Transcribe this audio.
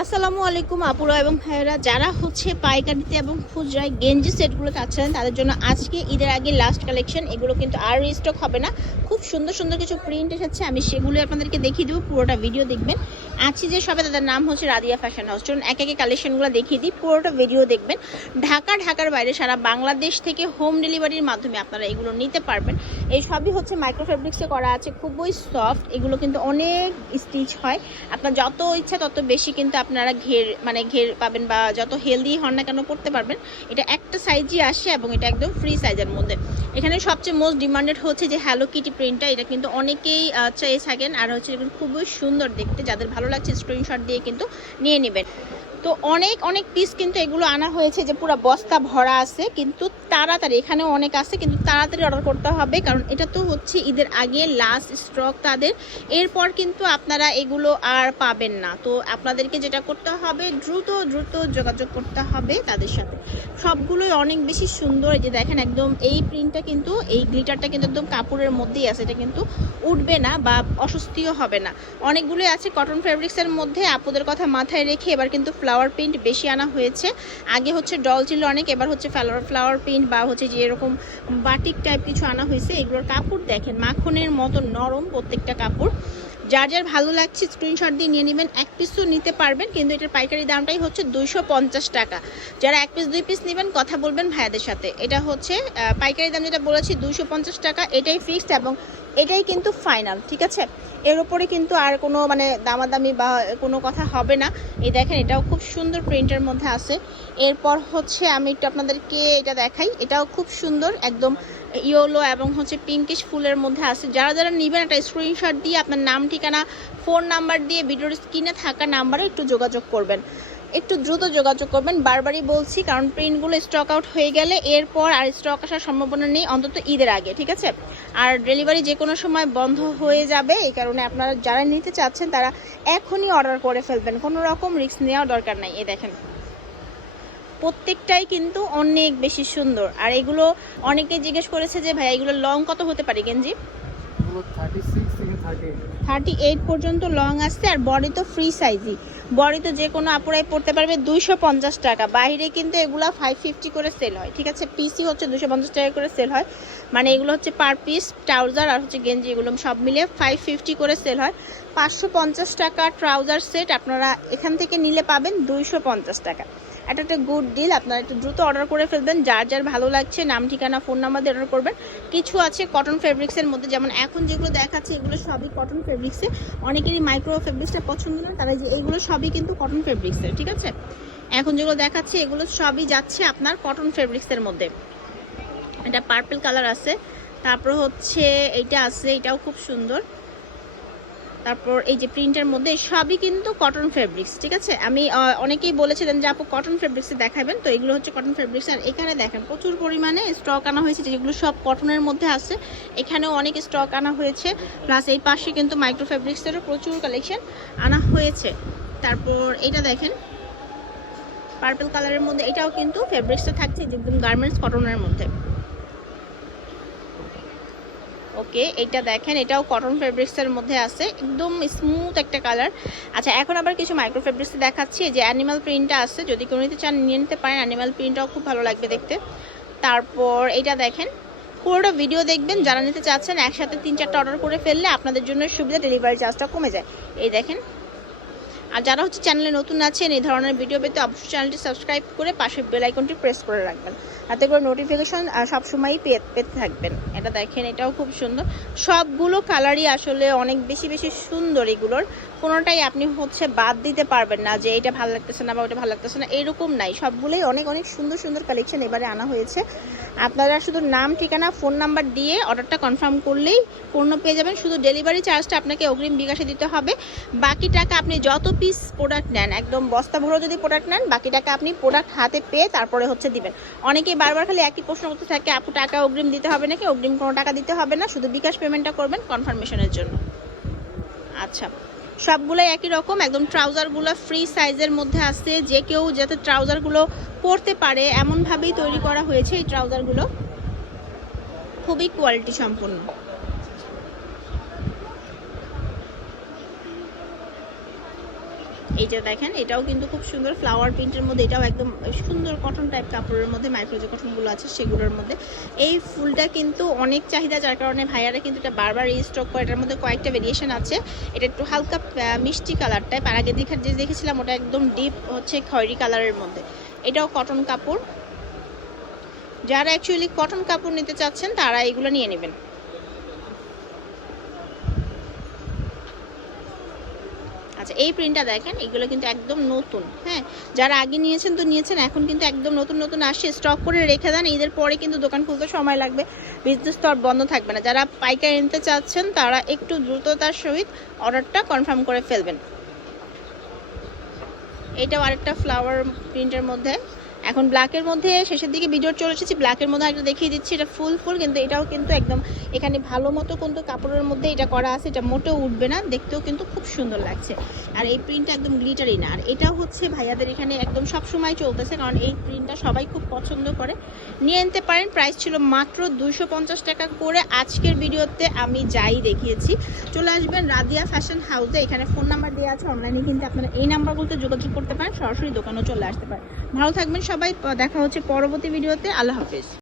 আসসালামু আলাইকুম আপুরা এবং ভাইয়েরা, যারা হচ্ছে পাইকারিতে এবং খুচরায় গেঞ্জি সেটগুলো চাচ্ছেন তাদের জন্য আজকে ঈদের আগে লাস্ট কালেকশন এগুলো কিন্তু আর রিস্টক হবে না। খুব সুন্দর সুন্দর কিছু প্রিন্ট এসেছে, আমি সেগুলো আপনাদেরকে দেখিয়ে দেবো, পুরোটা ভিডিও দেখবেন। আছি যে সবে, তাদের নাম হচ্ছে রাদিয়া ফ্যাশন হাউস চলুন এক একে কালেকশনগুলো দেখিয়ে দিই, পুরোটা ভিডিও দেখবেন। ঢাকা, ঢাকার বাইরে সারা বাংলাদেশ থেকে হোম ডেলিভারির মাধ্যমে আপনারা এগুলো নিতে পারবেন। এই সবই হচ্ছে মাইক্রো ফেব্রিক্সে করা আছে, খুবই সফট এগুলো কিন্তু অনেক স্টিচ হয়। আপনার যত ইচ্ছা তত বেশি কিন্তু আপনারা ঘের মানে ঘের পাবেন বা যত হেলদি হন না কেন করতে পারবেন। এটা একটা সাইজই আসে এবং এটা একদম ফ্রি সাইজের মধ্যে। এখানে সবচেয়ে মোস্ট ডিমান্ডেড হচ্ছে যে হ্যালো কিটি প্রিন্টটা এটা কিন্তু অনেকেই চেয়ে থাকেন। আর হচ্ছে খুবই সুন্দর দেখতে, যাদের ভালো লাগছে স্ক্রিনশট দিয়ে কিন্তু নিয়ে নেবেন। তো অনেক অনেক পিস কিন্তু এগুলো আনা হয়েছে যে পুরো বস্তা ভরা আছে, কিন্তু তাড়াতাড়ি, এখানেও অনেক আছে, কিন্তু তাড়াতাড়ি অর্ডার করতে হবে, কারণ এটা তো হচ্ছে ঈদের আগে লাস্ট স্টক তাদের। এরপর কিন্তু আপনারা এগুলো আর পাবেন না। তো আপনাদেরকে যেটা করতে হবে, দ্রুত দ্রুত যোগাযোগ করতে হবে তাদের সাথে। সবগুলোই অনেক বেশি সুন্দর, এই যে দেখেন একদম এই প্রিন্টটা কিন্তু, এই গ্লিটারটা কিন্তু একদম কাপড়ের মধ্যেই আছে, এটা কিন্তু উঠবে না বা অস্বস্তিও হবে না। অনেকগুলোই আছে কটন ফেব্রিক্সের মধ্যে আপুদের কথা মাথায় রেখে এবার কিন্তু ফ্লাওয়ার প্রিন্ট বেশি আনা হয়েছে। আগে হচ্ছে ডল ছিল অনেক, এবার হচ্ছে ফ্লাওয়ার ফ্লাওয়ার প্রিন্ট বা হচ্ছে যে এরকম বাটিক টাইপ কিছু আনা হয়েছে। এগুলোর কাপড় দেখেন, মাখনের মতো নরম প্রত্যেকটা কাপড়। যার যার ভালো লাগছে স্ক্রিনশট দিয়ে নিয়ে নেবেন। এক পিসও নিতে পারবেন, কিন্তু এটার পাইকারি দামটাই হচ্ছে দুইশো পঞ্চাশ টাকা। যারা এক পিস দুই পিস নেবেন, কথা বলবেন ভাইয়াদের সাথে। এটা হচ্ছে পাইকারি দাম যেটা বলেছি, দুইশো পঞ্চাশ টাকা। এটাই ফিক্সড এবং এটাই কিন্তু ফাইনাল ঠিক আছে? এর উপরে কিন্তু আর কোনো মানে দামাদামি বা কোনো কথা হবে না। এই দেখেন, এটাও খুব সুন্দর প্রিন্টের মধ্যে আছে। এরপর হচ্ছে আমি একটু আপনাদেরকে এটা দেখাই। এটাও খুব সুন্দর, একদম ইয়োলো এবং হচ্ছে পিঙ্কিশ ফুলের মধ্যে আছে। যারা যারা নেবেন, একটা স্ক্রিনশট দিয়ে আপনার নাম ঠিকানা ফোন নাম্বার দিয়ে ভিডিওর স্ক্রিনে থাকা নাম্বারে একটু যোগাযোগ করবেন। একটু দ্রুত যোগাযোগ করবেন, বারবারই বলছি, কারণ প্রিন্টগুলো স্টক আউট হয়ে গেলে এরপর আর স্টক আসার সম্ভাবনা নেই, অন্তত ঈদের আগে, ঠিক আছে? আর ডেলিভারি যে কোনো সময় বন্ধ হয়ে যাবে, এই কারণে আপনারা যারা নিতে চাচ্ছেন, তারা এখনই অর্ডার করে ফেলবেন, কোনো রকম রিস্ক নেওয়ার দরকার নাই এ দেখেন। প্রত্যেকটাই কিন্তু অনেক বেশি সুন্দর, আর এগুলো অনেকে জিজ্ঞেস করেছে যে ভাই এগুলো লং কত হতে পারে, গেঞ্জি? থার্টি থার্টি এইট পর্যন্ত লং আসছে আর বডি তো ফ্রি সাইজই বডি তো যে কোনো আপুরাই পড়তে পারবে দুইশো পঞ্চাশ টাকা। বাইরে কিন্তু এগুলো ফাইভ ফিফটি করে সেল হয়, ঠিক আছে? পিসি হচ্ছে দুশো পঞ্চাশ টাকা করে সেল হয়। মানে এগুলো হচ্ছে পার পিস ট্রাউজার আর হচ্ছে গেঞ্জি, এগুলো সব মিলিয়ে ফাইভ ফিফটি করে সেল হয়। পাঁচশো পঞ্চাশ টাকা ট্রাউজার সেট আপনারা এখান থেকে নিলে পাবেন দুইশো পঞ্চাশ টাকা। এটা একটা গুড ডিল আপনারা একটু দ্রুত অর্ডার করে ফেলবেন, যার যার ভালো লাগছে, নাম, ঠিকানা ফোন নাম্বার দিয়ে অর্ডার করবেন। কিছু আছে কটন ফেব্রিক্সের মধ্যে, যেমন এখন যেগুলো দেখাচ্ছে, এগুলো সবই কটন ফেব্রিক্সে অনেকেরই মাইক্রো ফেব্রিক্সটা পছন্দ না, তারা যে এইগুলো সবই কিন্তু কটন ফেব্রিক্সের ঠিক আছে? এখন যেগুলো দেখাচ্ছে, এগুলো সবই যাচ্ছে আপনার কটন ফেব্রিক্সের মধ্যে। এটা পার্পল কালার আছে, তারপর হচ্ছে এইটা আছে, এটাও খুব সুন্দর। তারপর এই যে প্রিন্টের মধ্যে সবই কিন্তু কটন ফেব্রিক্স ঠিক আছে? আমি অনেকেই বলেছিলেন যে আপু কটন ফেব্রিক্সে দেখাবেন, তো এগুলো হচ্ছে কটন ফেব্রিক্স আর এখানে দেখেন প্রচুর পরিমাণে স্টক আনা হয়েছে যেগুলো সব কটনের মধ্যে আছে। এখানেও অনেক স্টক আনা হয়েছে প্লাস এই পাশে কিন্তু মাইক্রো ফেব্রিক্সেরও প্রচুর কালেকশন আনা হয়েছে। তারপর এটা দেখেন পার্পল কালারের মধ্যে এটাও কিন্তু ফেব্রিক্সটা থাকছে একদম গার্মেন্টস কটনের মধ্যে। ওকে এটা দেখেন, এটাও কটন ফেব্রিক্সের মধ্যে আছে, একদম স্মুথ একটা কালার আচ্ছা এখন আবার কিছু মাইক্রো ফেব্রিক্স দেখাচ্ছি যে অ্যানিমাল প্রিন্টটা আছে, যদি কেউ নিতে চান, নিয়ে নিতে পারেন অ্যানিমাল প্রিন্টটাও খুব ভালো লাগবে দেখতে। তারপর এটা দেখেন, পুরোটা ভিডিও দেখবেন, যারা নিতে চাচ্ছেন, একসাথে তিন চারটা অর্ডার করে ফেললে আপনাদের জন্য সুবিধা ডেলিভারি চার্জটা কমে যায়। এই দেখেন, আর যারা হচ্ছে চ্যানেলে নতুন আছেন, এই ধরনের ভিডিও পেতে অবশ্যই চ্যানেলটি সাবস্ক্রাইব করে পাশে বেল আইকনটি প্রেস করে রাখবেন। তাতে করে নোটিফিকেশন সবসময়ই পেয়ে পেতে থাকবেন। এটা দেখেন, এটাও খুব সুন্দর। সবগুলো কালারই আসলে অনেক বেশি বেশি সুন্দর এগুলোর। কোনোটাই আপনি হচ্ছে বাদ দিতে পারবেন না যে এটা ভালো লাগতেছে না বা ওটা ভালো লাগতেছে না, এরকম নাই। সবগুলোই অনেক অনেক সুন্দর সুন্দর কালেকশন এবারে আনা হয়েছে। আপনারা শুধু নাম, ঠিকানা ফোন নাম্বার দিয়ে অর্ডারটা কনফার্ম করলেই পণ্য পেয়ে যাবেন। শুধু ডেলিভারি চার্জটা আপনাকে অগ্রিম বিকাশে দিতে হবে। বাকি টাকা আপনি যত পিস প্রোডাক্ট নেন, একদম বস্তা ভরে যদি প্রোডাক্ট নেন, বাকি টাকা আপনি প্রোডাক্ট হাতে পেয়ে তারপরে হচ্ছে দিবেন। অনেকেই বারবার খালি একই প্রশ্ন করতে থাকে, আপু, টাকা অগ্রিম দিতে হবে নাকি? অগ্রিম কোনো টাকা দিতে হবে না? শুধু বিকাশ পেমেন্টটা করবেন কনফার্মেশনের জন্য। আচ্ছা। সবগুলোই একই রকম, একদম ট্রাউজারগুলো ফ্রি সাইজের মধ্যে আছে। যে কেউ যাতে ট্রাউজারগুলো পরতে পারে, এমনভাবেই তৈরি করা হয়েছে এই ট্রাউজারগুলো। খুবই কোয়ালিটি সম্পন্ন। এই যে দেখেন, এটাও কিন্তু খুব সুন্দর ফ্লাওয়ার প্রিন্টের মধ্যে, এটাও একদম সুন্দর কটন টাইপ কাপড়ের মধ্যে মাইক্রো যে কটনগুলো আছে সেগুলোর মধ্যে। এই ফুলটা কিন্তু অনেক চাহিদা, যার কারণে ভাইয়ারা কিন্তু এটা বারবার রিস্টক করে। এটার মধ্যে কয়েকটা ভেরিয়েশন আছে। এটা একটু হালকা মিষ্টি কালার টাইপ আর আগে দেখা যে দেখেছিলাম ওটা একদম ডিপ হচ্ছে খয়েরি কালারের মধ্যে। এটাও কটন কাপড়। যারা অ্যাকচুয়ালি কটন কাপড় নিতে চাচ্ছেন, তারা এগুলো নিয়ে নেবেন। আচ্ছা এই প্রিন্টটা দেখেন, এগুলো কিন্তু একদম নতুন হ্যাঁ? যারা আগে নিয়েছেন তো নিয়েছেন, এখন কিন্তু একদম নতুন নতুন আসছে স্টক করে রেখে দেন, ঈদের পরে কিন্তু দোকান খুলতে সময় লাগবে বিজনেস তো আর বন্ধ থাকবে না। যারা পাইকারি নিতে চাচ্ছেন, তারা একটু দ্রুততার সহিত অর্ডারটা কনফার্ম করে ফেলবেন। এটাও আরেকটা ফ্লাওয়ার প্রিন্টের মধ্যে। এখন ব্ল্যাকের মধ্যে শেষের দিকে ভিডিও চলে এসেছি। ব্ল্যাকের মধ্যে একটা দেখিয়ে দিচ্ছি, এটা ফুল ফুল কিন্তু এটাও কিন্তু একদম এখানে ভালো মতো কিন্তু কাপড়ের মধ্যে এটা করা আছে, এটা মোটেও উঠবে না, দেখতেও কিন্তু খুব সুন্দর লাগছে। আর এই প্রিন্টটা একদম গ্লিটারি না। আর এটাও হচ্ছে ভাইয়াদের এখানে একদম সব সময় চলতেছে, কারণ এই প্রিন্টটা সবাই খুব পছন্দ করে। নিয়ে নিতে পারেন প্রাইস ছিল মাত্র দুশো টাকা করে। আজকের ভিডিওতে আমি যাই দেখিয়েছি। চলে আসবেন রাদিয়া ফ্যাশন হাউসে এখানে ফোন নাম্বার দেওয়া আছে অনলাইনে কিন্তু আপনারা এই নাম্বারগুলোতে যোগাযোগ করতে পারেন, সরাসরি দোকানেও চলে আসতে পারেন। ভালো থাকবেন সবাই দেখা হচ্ছে পরবর্তী ভিডিওতে। আল্লাহ হাফেজ।